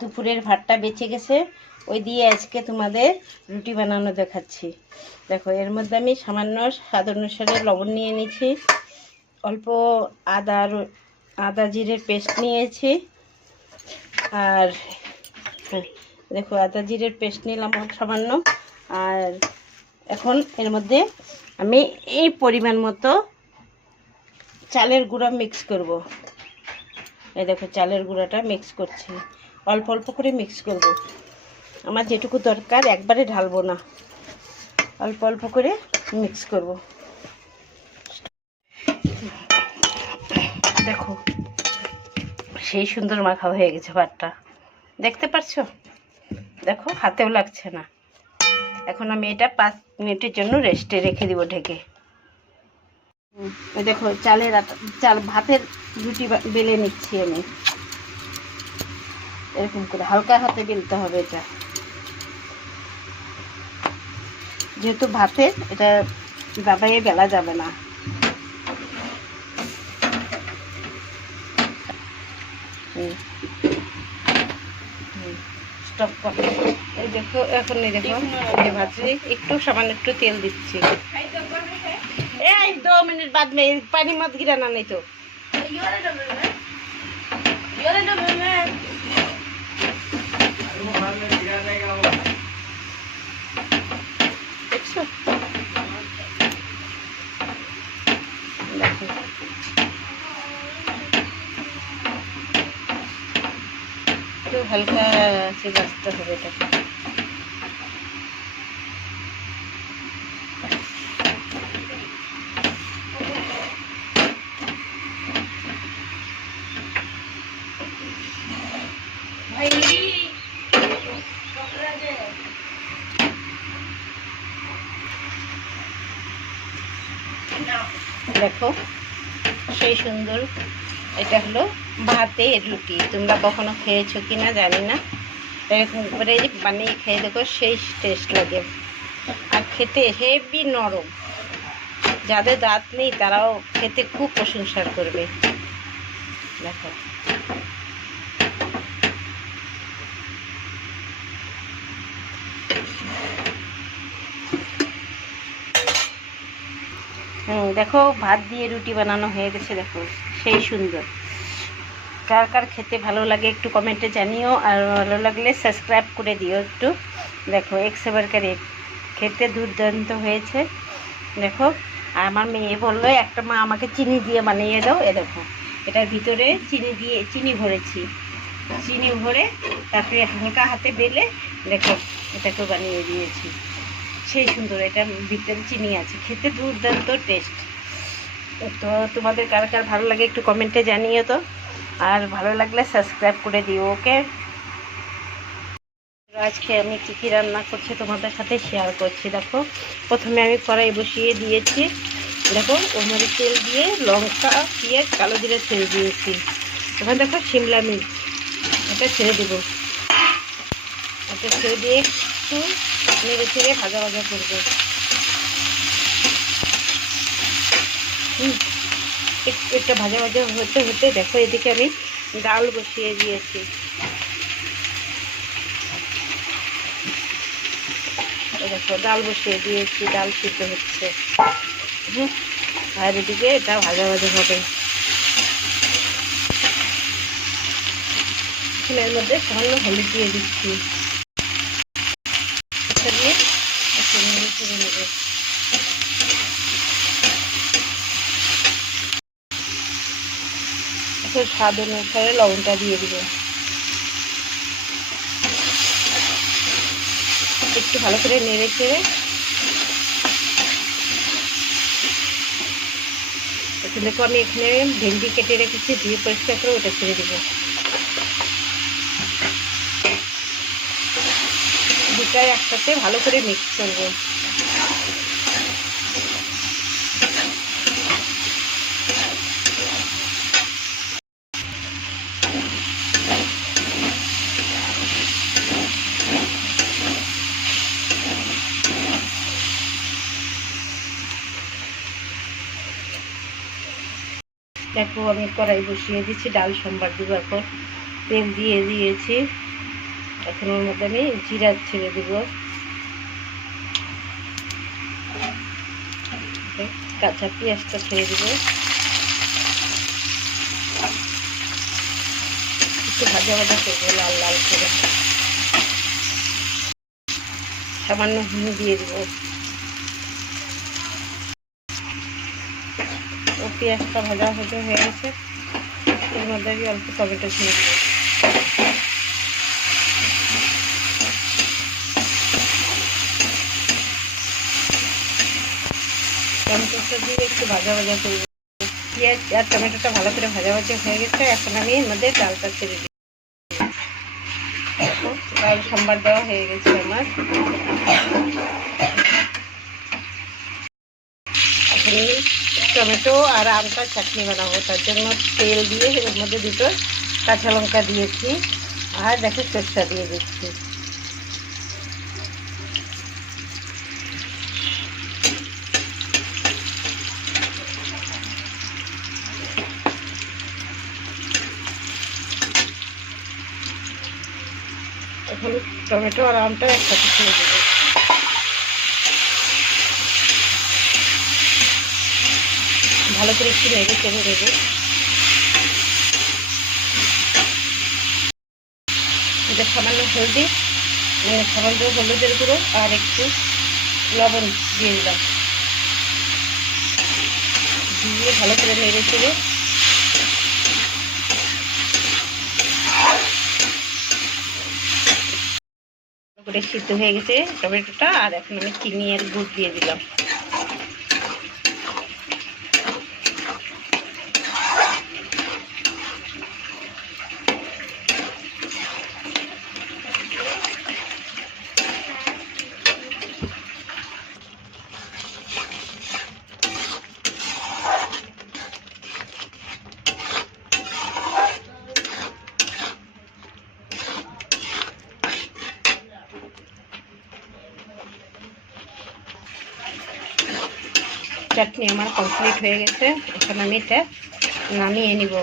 দুপুরের ভাতটা বেঁচে গেছে, ওই দিয়ে আজকে তোমাদের রুটি বানানো দেখাচ্ছি। দেখো, এর মধ্যে আমি সামান্য স্বাদ অনুসারে লবণ নিয়ে নিয়েছি, অল্প আদা জিরের পেস্ট নিয়েছি, আর দেখো আদা জিরের পেস্ট নিলাম সামান্য। আর এখন এর মধ্যে আমি এই পরিমাণ মতো চালের গুঁড়া মিক্স করব। এই দেখো চালের গুঁড়াটা মিক্স করছি, অল্প অল্প করে মিক্স করব। আমার যেটুকু দরকার একবারে ঢালবো না, অল্প অল্প করে মিক্স করব। দেখো সেই সুন্দর মাখা হয়ে গেছে ভাতটা, দেখতে পাচ্ছো? দেখো হাতেও লাগছে না। এখন আমি এটা 5 মিনিটের জন্য রেস্টে রেখে দিব ঢেকে। দেখো ভাতের রুটি বেলে নিচ্ছি আমি, এরকম করে হালকা হাতে বেলতে হবে। এটা যেহেতু ভাতের, এটা দাবাইয়ে বেলা যাবে না। স্টপ করো। এই দেখো এখন দেখো ভাজি একটু সামান্য একটু তেল দিচ্ছি। এই 2 मिनट बाद में पानी मत गिराना नहीं तो। একটু হালকা সে ভাজতে হবে এটাকে। দেখো সেই সুন্দর, এটা হলো ভাতের রুটি। তোমরা কখনো খেয়েছো কিনা জানি না, এরকম করে বানিয়ে খেয়ে দেখো, সেই টেস্ট লাগে। আর খেতে হেভি নরম, যাদের দাঁত নেই তারাও খেতে খুব প্রশংসা করবে। দেখো দেখো ভাত দিয়ে রুটি বানানো হয়ে গেছে। দেখো সেই সুন্দর। কার কার খেতে ভালো লাগে একটু কমেন্টে জানিও, আর ভালো লাগলে সাবস্ক্রাইব করে দিও একটু। দেখো একবারে খেতে দুর্দান্ত হয়েছে। দেখো আর আমার মেয়ে বললো একটা মা আমাকে চিনি দিয়ে বানিয়ে দাও। দেখো এটার ভিতরে চিনি ভরেছি, চিনি ভরে তারপরে হালকা হাতে বেলে দেখো এটাকে বানিয়ে দিয়েছি। সেই সুন্দর, এটা ভিতরে চিনি আছে, খেতে দুর্দান্ত টেস্ট। তো তোমাদের কার কার ভালো লাগে একটু কমেন্টে জানিও তো, আর ভালো লাগলে সাবস্ক্রাইব করে দিও। ওকে, আজকে আমি কী কী রান্না করছি তোমাদের সাথে শেয়ার করছি। দেখো প্রথমে আমি কড়াই বসিয়ে দিয়েছি, দেখো ওর মধ্যে তেল দিয়ে লঙ্কা পেঁয়াজ কালো জিরে ছেড়ে দিয়েছি। এখন দেখো শিমলা মির্চ এটা ছেড়ে দেবো, এটা ছেড়ে দিয়ে একটু নেড়ে ছেড়ে ভাজা ভাজা করবো। একটু ভাজা ভাজা হতে হতে দেখো এদিকে আমি ডাল বসিয়ে দিয়েছি। দেখো ডাল বসিয়ে দিয়েছি, ডাল সিদ্ধ হচ্ছে। আর এদিকে এটা ভাজা ভাজা হবে। এর মধ্যে সামান্য হলুদ দিয়ে দিচ্ছি, দিয়ে একটু নেড়ে চেড়ে নেবো। একটু স্বাদ অনুসারে লবণটা দিয়ে দিব। একটু ভালো করে নেড়ে চেড়ে দেখো আমি এখানে ভেন্ডি কেটে রেখেছি, দিয়ে পরিষ্কার করে ওটা ছেড়ে দেবো। দুটাই একসাথে ভালো করে মিক্স করবো। দেখো আমি কড়াই বসিয়ে দিচ্ছি, ডাল সম্বার দিব। এখন তেল দিয়ে দিয়েছি, এখন ওর মধ্যে আমি জিরা ছেড়ে দিব, কাঁচা পেঁয়াজটা ছেড়ে দিব, একটু ভাজা ভাজা করবো লাল লাল করে। সামান্য হিং দিয়ে দিব। ও পেঁয়াজটা ভাজা ভাজা হয়ে গেছে, এর মধ্যে আমি অল্প টমেটো ছেড়ে দিব। টমেটোটা দিয়ে একটু ভাজা ভাজা করবো। পেঁয়াজ আর টমেটোটা ভালো করে ভাজা ভাজা হয়ে গেছে, এখন আমি এর মধ্যে ডালটা ছেড়ে দিই। ডাল সম্বার দেওয়া হয়ে গেছে আমার। এখন টমেটো আর আমটা চাটনি বানাবো, তার জন্য তেল দিয়ে এর মধ্যে দুটো কাঁচা লঙ্কা দিয়েছি, আর দেখো সরষা দিয়ে দিচ্ছি। এখন টমেটো আর আমটা একসাথে ছেড়ে দেবো। ভালো করে একটু নেড়ে চেড়ে দেবো। এটা সামান্য হলদি, সামান্য হলুদের গুঁড়ো আর একটু লবণ দিয়ে দিলাম, দিয়ে ভালো করে নেড়ে চেড়ে করে সিদ্ধ হয়ে গেছে টমেটোটা। আর এখন আমি চিনি আর গুড় দিয়ে দিলাম। চাটনি আমার কমপ্লিট হয়ে গেছে, এখন আমি এটা নামিয়ে নিব।